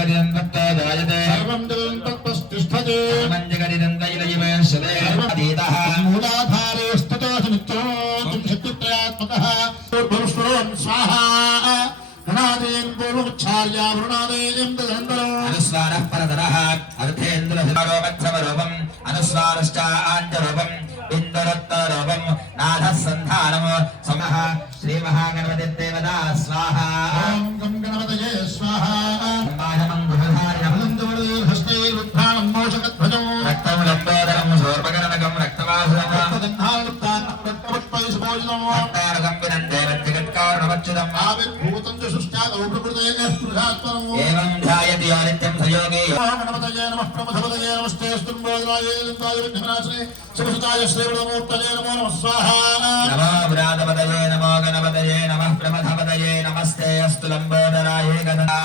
जगदिदन्तत्तो जायते सर्वं जगदन्तत्तिष्ठते सर्वमञ्जगदिदन्तैलयिवेश्वरेतः मूलाधारे स्तुतो मित्रों शक्तित्रयात्मकः भूर्भुवस्वरं स्वाहा गणादेन पूर्वोच्चार्या वरुणादेन ददन्तरो अनुस्वारः परतरः अर्थेन्द्रशिरोपच्छवरूपम् अनुस्वारश्चाञ्जरूपम् इन्दुरत्तरूपम् नाथः सन्धानम् समः श्रीमहागणपतिर्देवता स्वाहा ॐ गं गणपतये स्वाहा हस्तैरुद्धानं मोषकध्वजं रक्तं लम्बोदरं शोर्पकर्णकं रक्तवासुरं रक्तारकं विनन्दे जगत्कारणमच्युतम् आविर्भूतं च सृष्ट्यादौ प्रकृतेः स्पृहात्परम् एवं ध्यायति यो नित्यं स योगी गणपतये नमः प्रमथपतये नमस्ते स्तुम्बोदराय दन्ताय विघ्ननाशिने शिवसुताय श्रीवरदमूर्तये नमो नमः स्वाहा नमो व्रातपतये नमो गणपतये नमः प्रमथपतये नमस्ते अस्तु लम्बोदराय गणना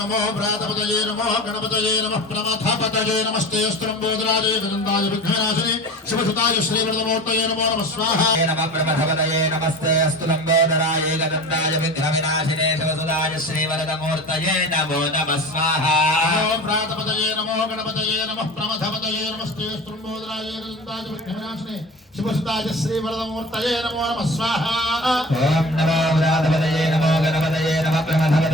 नमो व्रातपतये नमो गणपतये नमः प्रमथपतये नमस्ते अस्तु लम्बोदराय गणनाय विघ्ननाशिने शिवसुताय श्रीवरदमूर्तये नमो नमः स्वाहा नमः प्रमथपतये नमस्ते अस्तु लम्बोदराय गणनाय विघ्नविनाशिने शिवसुताय श्रीवरदमूर्तये नमो नमः स्वाहा नमो व्रातपतये नमो गणपतये नमः प्रमथपतये नमस्ते अस्तु लम्बोदराय गणनाय विघ्नविनाशिने शिवसुताय श्रीवरदमूर्तये नमो नमः स्वाहा ओम नमो व्रातपतये नमो गणपतये नमः प्रमथपतये